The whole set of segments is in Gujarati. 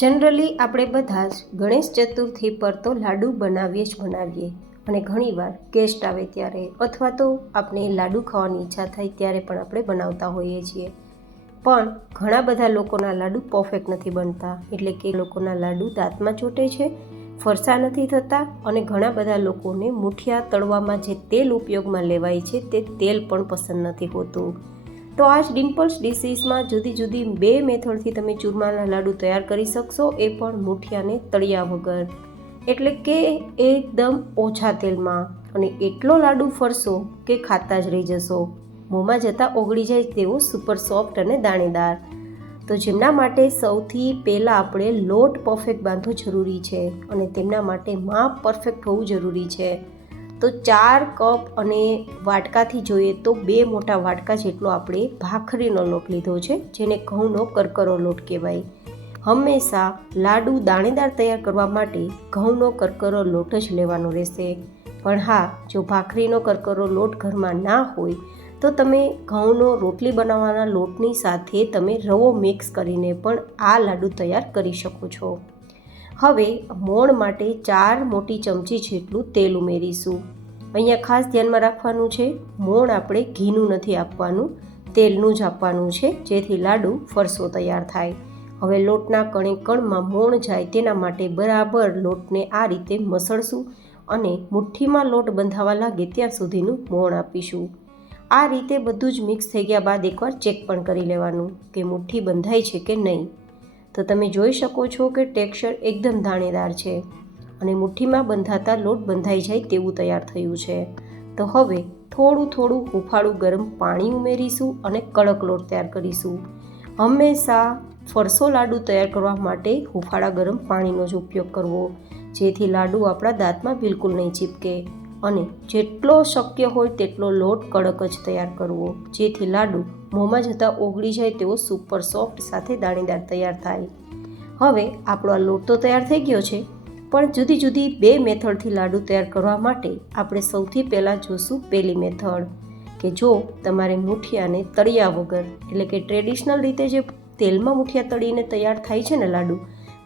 જનરલી આપણે બધા જ ગણેશ ચતુર્થી પર તો લાડુ બનાવીએ અને ઘણીવાર ગેસ્ટ આવે ત્યારે અથવા તો આપણે લાડુ ખાવાની ઈચ્છા થાય ત્યારે પણ આપણે બનાવતા હોઈએ છીએ. પણ ઘણા બધા લોકોના લાડુ પરફેક્ટ નથી બનતા, એટલે કે લોકોના લાડુ દાંતમાં ચોટે છે, ફરસા નથી થતા અને ઘણા બધા લોકોને મુઠિયા તળવામાં જે તેલ ઉપયોગમાં લેવાય છે તે તેલ પણ પસંદ નથી હોતું. તો આ જ ડિમ્પલ્સ ડિશીસમાં જુદી જુદી 2 મેથડથી તમે ચૂરમાના લાડુ તૈયાર કરી શકશો, એ પણ મુઠિયાને તળિયા વગર, એટલે કે એકદમ ઓછા તેલમાં, અને એટલો લાડુ ફરશો કે ખાતા જ રહી જશો, મોંમાં જતાં ઓગળી જાય તેવો સુપર સોફ્ટ અને દાણેદાર. તો જેમના માટે સૌથી પહેલાં આપણે લોટ પરફેક્ટ બાંધવો જરૂરી છે અને તેમના માટે માપ પરફેક્ટ હોવું જરૂરી છે. તો 4 કપ અને વાટકાથી જોઈએ તો 2 મોટા વાટકા જેટલો આપણે ભાખરીનો લોટ લીધો છે, જેને ઘઉંનો કરકરો લોટ કહેવાય. હંમેશા લાડુ દાણેદાર તૈયાર કરવા માટે ઘઉંનો કરકરો લોટ જ લેવાનો રહેશે. પણ હા, જો ભાખરીનો કરકરો લોટ ઘરમાં ના હોય તો તમે ઘઉંનો રોટલી બનાવવાના લોટની સાથે તમે રવો મિક્સ કરીને પણ આ લાડુ તૈયાર કરી શકો છો. હવે મોણ માટે 4 મોટી ચમચી જેટલું તેલ ઉમેરીશું. અહીંયા ખાસ ધ્યાનમાં રાખવાનું છે, મોણ આપણે ઘીનું નથી આપવાનું, તેલનું જ આપવાનું છે, જેથી લાડુ ફરસો તૈયાર થાય. હવે લોટના કણે કણમાં મોણ જાય તેના માટે બરાબર લોટને આ રીતે મસળશું અને મુઠ્ઠીમાં લોટ બંધાવા લાગે ત્યાં સુધીનું મોણ આપીશું. આ રીતે બધું જ મિક્સ થઈ ગયા બાદ એકવાર ચેક પણ કરી લેવાનું કે મુઠ્ઠી બંધાય છે કે નહીં. તો તમે જોઈ શકો છો કે ટેક્સચર એકદમ દાણેદાર છે અને મુઠ્ઠીમાં બંધાતા લોટ બંધાઈ જાય તેવું તૈયાર થયું છે. તો હવે થોડું હુંફાળું ગરમ પાણી ઉમેરીશું અને કડક લોટ તૈયાર કરીશું. હંમેશા ફરસો લાડુ તૈયાર કરવા માટે હુંફાળા ગરમ પાણીનો જ ઉપયોગ કરવો, જેથી લાડુ આપણા દાંતમાં બિલકુલ નહીં ચીપકે, અને જેટલો શક્ય હોય તેટલો લોટ કડક જ તૈયાર કરવો, જેથી લાડુ મોંમાં જતાં ઓગળી જાય તેવો સુપર સોફ્ટ સાથે દાણેદાર તૈયાર થાય. હવે આપણો આ લોટ તો તૈયાર થઈ ગયો છે, પણ જુદી જુદી 2 મેથડથી લાડુ તૈયાર કરવા માટે આપણે સૌથી પહેલાં જોશું પહેલી મેથડ, કે જો તમારે મુઠિયાને તળિયા વગર, એટલે કે ટ્રેડિશનલ રીતે જે તેલમાં મુઠિયા તળીને તૈયાર થાય છે ને લાડુ,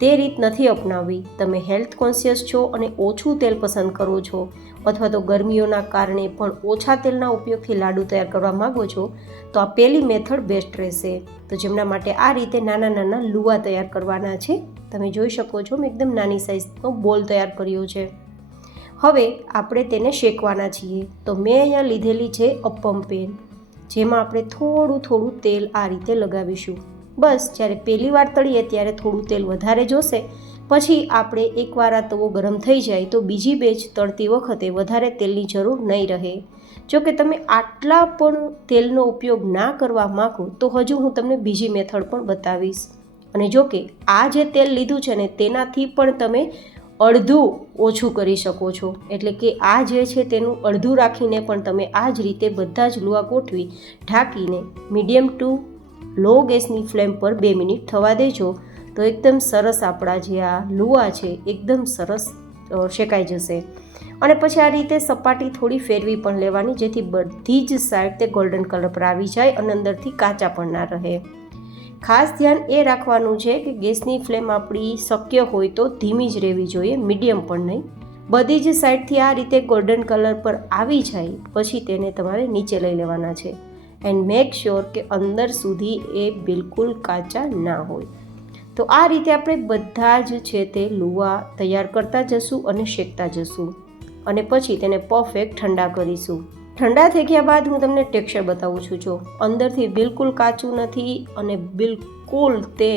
તે રીત નથી અપનાવવી. તમે હેલ્થ કોન્શિયસ છો અને ઓછું તેલ પસંદ કરો છો, અથવા તો ગરમીઓના કારણે પણ ઓછા તેલના ઉપયોગથી લાડુ તૈયાર કરવા માગો છો, તો આ પહેલી મેથડ બેસ્ટ રહેશે. તો જેમના માટે આ રીતે નાના નાના લુવા તૈયાર કરવાના છે. તમે જોઈ શકો છો મેં એકદમ નાની સાઇઝનો બોલ તૈયાર કર્યો છે. હવે આપણે તેને શેકવાના છીએ. તો મેં અહીંયા લીધેલી છે અપ્પમ પેન, જેમાં આપણે થોડું તેલ આ રીતે લગાવીશું. બસ જ્યારે પહેલી વાર તળીએ ત્યારે થોડું તેલ વધારે જોશે, પછી આપણે એકવાર આ તવો ગરમ થઈ જાય તો બીજી બેચ તળતી વખતે વધારે તેલની જરૂર નહીં રહે. જો કે તમે આટલા પણ તેલનો ઉપયોગ ના કરવા માગો તો હજુ હું તમને બીજી મેથડ પણ બતાવીશ. અને જો કે આ જે તેલ લીધું છે ને તેનાથી પણ તમે અડધું ઓછું કરી શકો છો, એટલે કે આ જે છે તેનું અડધું રાખીને પણ તમે આ જ રીતે બધા જ લુવા ગોઠવી ઢાંકીને મીડિયમ ટુ લો ગેસની ફ્લેમ પર 2 મિનિટ થવા દેજો. તો એકદમ સરસ આપણા જે આ લુવા છે એકદમ સરસ શેકાઈ જશે. અને પછી આ રીતે સપાટી થોડી ફેરવી પણ લેવાની, જેથી બધી જ સાઈડ તે ગોલ્ડન કલર પર આવી જાય અને અંદરથી કાચા પણ ના રહે. ખાસ ધ્યાન એ રાખવાનું છે કે ગેસની ફ્લેમ આપણી શક્ય હોય તો ધીમી જ રહેવી જોઈએ, મીડિયમ પણ નહીં. બધી જ સાઈડથી આ રીતે ગોલ્ડન કલર પર આવી જાય પછી તેને તમારે નીચે લઈ લેવાના છે. એન્ડ મેક શ્યોર કે અંદર સુધી એ બિલકુલ કાચા ના હોય. તો આ રીતે આપણે બધા જ છે તે લુવા તૈયાર કરતા જશું અને શેકતા જશું, અને પછી તેને પરફેક્ટ ઠંડા કરીશું. ઠંડા થઈ ગયા બાદ હું તમને ટેક્સચર બતાવું છું. જો અંદરથી બિલકુલ કાચું નથી અને બિલકુલ તે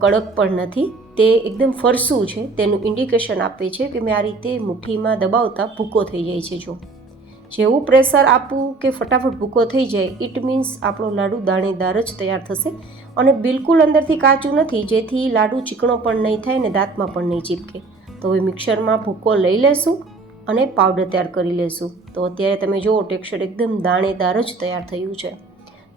કડક પણ નથી, તે એકદમ ફરસું છે, તેનું ઇન્ડિકેશન આપે છે કે મેં આ રીતે મુઠ્ઠીમાં દબાવતા ભૂકો થઈ જાય છે. જો જેવું પ્રેશર આપવું કે ફટાફટ ભૂકો થઈ જાય, ઇટ મીન્સ આપણો લાડુ દાણેદાર જ તૈયાર થશે અને બિલકુલ અંદરથી કાચું નથી, જેથી લાડુ ચીકણો પણ નહીં થાય ને દાંતમાં પણ નહીં ચીપકે. તો હવે મિક્સરમાં ભૂકો લઈ લેશું અને પાવડર તૈયાર કરી લેશું. તો અત્યારે તમે જુઓ ટેક્સચર એકદમ દાણેદાર જ તૈયાર થયું છે.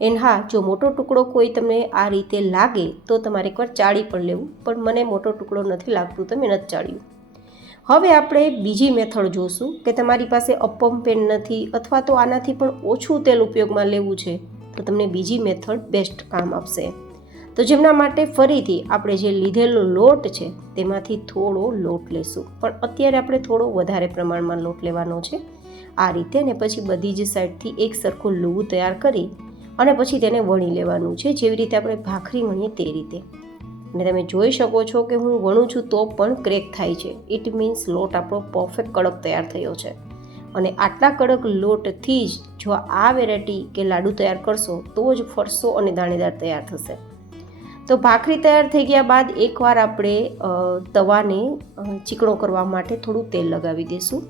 એન્ડ હા, જો મોટો ટુકડો કોઈ તમને આ રીતે લાગે તો તમારે એકવાર ચાળી પણ લેવું, પણ મને મોટો ટુકડો નથી લાગતું, તમે નથી ચાળ્યું. હવે આપણે બીજી મેથડ જોશું કે તમારી પાસે અપ્પમ પેન નથી અથવા તો આનાથી પણ ઓછું તેલ ઉપયોગમાં લેવું છે, તો તમને બીજી મેથડ બેસ્ટ કામ આપશે. તો જેમના માટે ફરીથી આપણે જે લીધેલો લોટ છે તેમાંથી થોડો લોટ લેશું, પણ અત્યારે આપણે થોડો વધારે પ્રમાણમાં લોટ લેવાનો છે આ રીતે. ને પછી બધી જ સાઈડથી એક સરખું લૂવું તૈયાર કરી અને પછી તેને વણી લેવાનું છે, જેવી રીતે આપણે ભાખરી વણીએ તે રીતે. અને તમે જોઈ શકો છો કે હું વણું છું તો પણ ક્રેક થાય છે. ઇટ મીન્સ લોટ આપણો પરફેક્ટ કડક તૈયાર થયો છે. અને આટલા કડક લોટથી જ જો આ વેરાયટી કે લાડુ તૈયાર કરશો તો જ ફરસો અને દાણેદાર તૈયાર થશે. તો ભાખરી તૈયાર થઈ ગયા બાદ એકવાર આપણે તવાને ચીકણો કરવા માટે થોડું તેલ લગાવી દઈશું.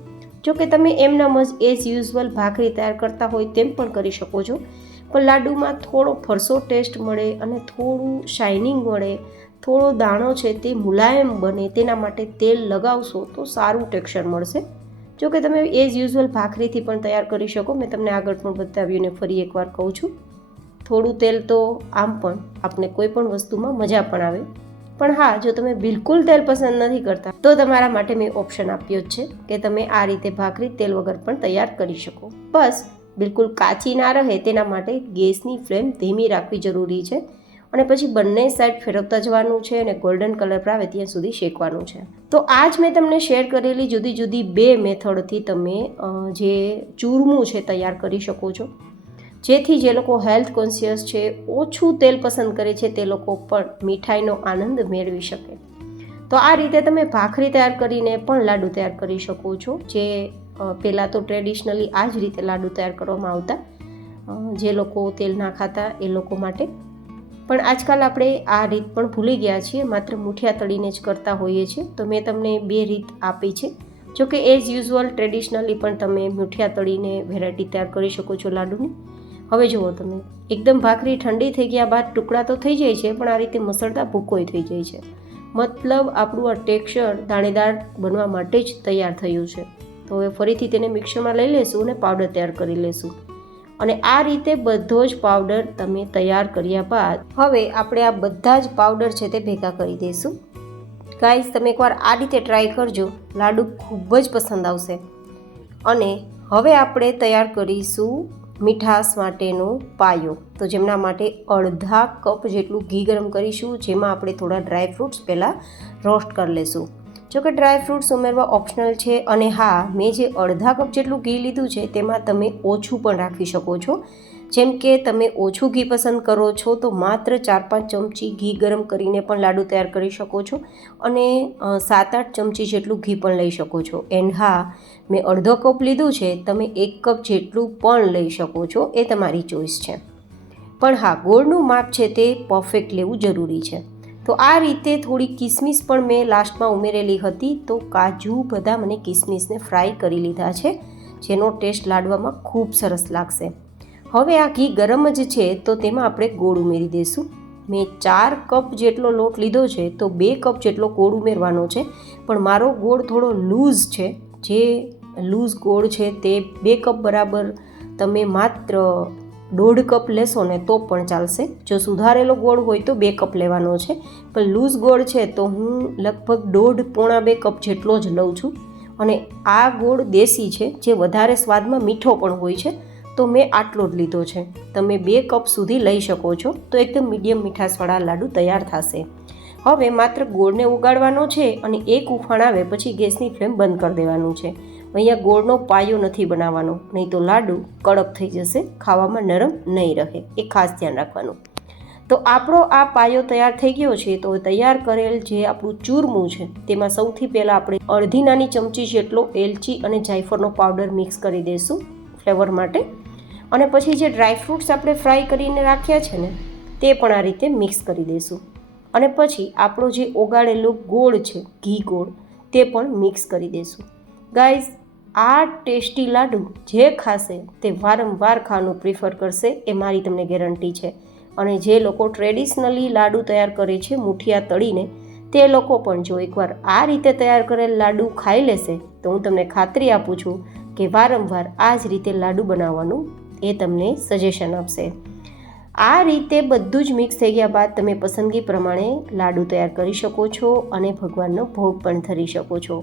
જો કે તમે એમનામ જ એઝ યુઝ્યુઅલ ભાખરી તૈયાર કરતા હોય તેમ પણ કરી શકો છો, પણ લાડુમાં થોડો ફરસો ટેસ્ટ મળે અને થોડું શાઇનિંગ મળે, થોડો દાણો છે તે મુલાયમ બને, તેના માટે તેલ લગાવશો તો સારું ટેક્સચર મળશે. જો કે તમે એઝ યુઝ્યુઅલ ભાખરીથી પણ તૈયાર કરી શકો, મેં તમને આગળ પણ બતાવ્યું ને ફરી એકવાર કહું છું. થોડું તેલ તો આમ પણ આપણે કોઈ પણ વસ્તુમાં મજા પણ આવે, પણ હા, જો તમે બિલકુલ તેલ પસંદ નથી કરતા તો તમારા માટે મેં ઓપ્શન આપ્યો જ છે કે તમે આ રીતે ભાખરી તેલ વગર પણ તૈયાર કરી શકો. બસ બિલકુલ કાચી ના રહે તેના માટે ગેસની ફ્લેમ ધીમી રાખવી જરૂરી છે અને પછી બંને સાઈડ ફેરવતા જવાનું છે અને ગોલ્ડન કલર પર આવે ત્યાં સુધી શેકવાનું છે. તો આ જ મેં તમને શેર કરેલી જુદી જુદી 2 મેથડથી તમે જે ચૂરમું છે તૈયાર કરી શકો છો, જેથી જે લોકો હેલ્થ કોન્શિયસ છે, ઓછું તેલ પસંદ કરે છે તે લોકો પણ મીઠાઈનો આનંદ મેળવી શકે. તો આ રીતે તમે ભાખરી તૈયાર કરીને પણ લાડુ તૈયાર કરી શકો છો, જે પહેલાં તો ટ્રેડિશનલી આ જ રીતે લાડુ તૈયાર કરવામાં આવતા, જે લોકો તેલ ના ખાતા એ લોકો માટે. પણ આજકાલ આપણે આ રીત પણ ભૂલી ગયા છીએ, માત્ર મુઠિયા તળીને જ કરતા હોઈએ છીએ. તો મેં તમને 2 રીત આપી છે. જો કે એઝ યુઝ્યુઅલ ટ્રેડિશનલી પણ તમે મુઠિયા તળીને વેરાયટી તૈયાર કરી શકો છો લાડુની. હવે જુઓ તમે, એકદમ ભાખરી ઠંડી થઈ ગયા બાદ ટુકડા તો થઈ જાય છે, પણ આ રીતે મસળતા ભૂકોય થઈ જાય છે. મતલબ આપણું આ ટેક્સચર દાણેદાર બનવા માટે જ તૈયાર થયું છે. તો હવે ફરીથી તેને મિક્સરમાં લઈ લેશું અને પાવડર તૈયાર કરી લેશું. અને આ રીતે બધો જ પાવડર તમે તૈયાર કર્યા બાદ હવે આપણે આ બધા જ પાવડર છે તે ભેગા કરી દઈશું. ગાઈઝ, તમે એકવાર આ રીતે ટ્રાય કરજો, લાડુ ખૂબ જ પસંદ આવશે. અને હવે આપણે તૈયાર કરીશું મીઠાશ માટેનો પાયો. તો જેમના માટે અડધા કપ જેટલું ઘી ગરમ કરીશું, જેમાં આપણે થોડા ડ્રાય ફ્રૂટ્સ પહેલાં રોસ્ટ કરી લઈશું. જો કે ડ્રાય ફ્રૂટ્સ ઉમેરવા ઓપ્શનલ છે. અને હા, મેં જે અડધા કપ જેટલું ઘી લીધું છે તેમાં તમે ઓછું પણ રાખી શકો છો. જેમ કે તમે ઓછું ઘી પસંદ કરો છો તો માત્ર 4-5 ચમચી ઘી ગરમ કરીને પણ લાડુ તૈયાર કરી શકો છો અને 7-8 ચમચી જેટલું ઘી પણ લઈ શકો છો. એન્ડ હા, મેં અડધો કપ લીધું છે, તમે 1 કપ જેટલું પણ લઈ શકો છો, એ તમારી ચોઈસ છે. પણ હા, ગોળનું માપ છે તે પરફેક્ટ લેવું જરૂરી છે. તો આ રીતે થોડી કિસમિસ પણ મેં લાસ્ટમાં ઉમેરેલી હતી. તો કાજુ, બદામ અને કિસમિસને ફ્રાય કરી લીધા છે, જેનો ટેસ્ટ લાડવામાં ખૂબ સરસ લાગશે. હવે આ ઘી ગરમ જ છે તો તેમાં આપણે ગોળ ઉમેરી દઈશું. મેં 4 કપ જેટલો લોટ લીધો છે તો 2 કપ જેટલો ગોળ ઉમેરવાનો છે, પણ મારો ગોળ થોડો લૂઝ છે. જે લૂઝ ગોળ છે તે 2 કપ બરાબર તમે માત્ર 1.5 કપ લેશો ને તો પણ ચાલશે. જો સુધારેલો ગોળ હોય તો 2 કપ લેવાનો છે, પણ લૂઝ ગોળ છે તો હું લગભગ 1.5-2 કપ જેટલો જ લઉં છું. અને આ ગોળ દેશી છે, જે વધારે સ્વાદમાં મીઠો પણ હોય છે, તો મેં આટલો જ લીધો છે. તમે 2 કપ સુધી લઈ શકો છો, તો એકદમ મીડિયમ મીઠાશવાળા લાડુ તૈયાર થશે. હવે માત્ર ગોળને ઉગાડવાનો છે અને એક ઉફાણ આવે પછી ગેસની ફ્લેમ બંધ કરી દેવાનું છે. અહીંયા ગોળનો પાયો નથી બનાવવાનો, નહીં તો લાડુ કડક થઈ જશે, ખાવામાં નરમ નહીં રહે, એ ખાસ ધ્યાન રાખવાનું. તો આપણો આ પાયો તૈયાર થઈ ગયો છે. તો તૈયાર કરેલ જે આપણું ચૂરમું છે તેમાં સૌથી પહેલાં આપણે અડધી નાની ચમચી જેટલો એલચી અને જાયફળનો પાવડર મિક્સ કરી દઈશું ફ્લેવર માટે. અને પછી જે ડ્રાયફ્રૂટ્સ આપણે ફ્રાય કરીને રાખ્યા છે ને તે પણ આ રીતે મિક્સ કરી દઈશું. અને પછી આપણો જે ઓગાળેલો ગોળ છે, ઘી ગોળ, તે પણ મિક્સ કરી દઈશું. ગાઈઝ, આ ટેસ્ટી લાડુ જે ખાશે તે વારંવાર ખાવાનું પ્રિફર કરશે, એ મારી તમને ગેરંટી છે. અને જે લોકો ટ્રેડિશનલી લાડુ તૈયાર કરે છે મુઠિયા તળીને, તે લોકો પણ જો એકવાર આ રીતે તૈયાર કરેલ લાડુ ખાઈ લેશે તો હું તમને ખાતરી આપું છું કે વારંવાર આ જ રીતે લાડુ બનાવવાનું એ તમને સજેશન આપશે. આ રીતે બધું જ મિક્સ થઈ ગયા બાદ તમે પસંદગી પ્રમાણે લાડુ તૈયાર કરી શકો છો અને ભગવાનનો ભોગ પણ ધરી શકો છો.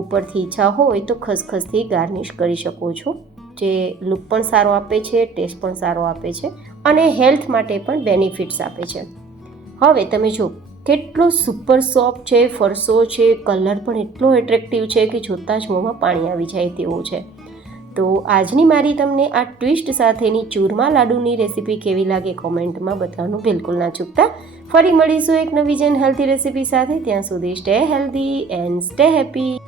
ઉપરથી ઈચ્છા હોય તો ખસખસથી ગાર્નિશ કરી શકો છો, જે લુક પણ સારો આપે છે, ટેસ્ટ પણ સારો આપે છે અને હેલ્થ માટે પણ બેનિફિટ્સ આપે છે. હવે તમે જો કેટલો સુપર સોફ્ટ છે, ફરસો છે, કલર પણ એટલો એટ્રેક્ટિવ છે કે જોતાં જ મોંમાં પાણી આવી જાય તેવો છે. તો આજની મારી તમને આ ટ્વિસ્ટ સાથેની ચૂરમા લાડુની રેસીપી કેવી લાગે કોમેન્ટમાં બતાવવાનું બિલકુલ ના ચૂકતા. ફરી મળીશું એક નવી જેન હેલ્ધી રેસીપી સાથે. ત્યાં સુધી stay healthy and stay happy.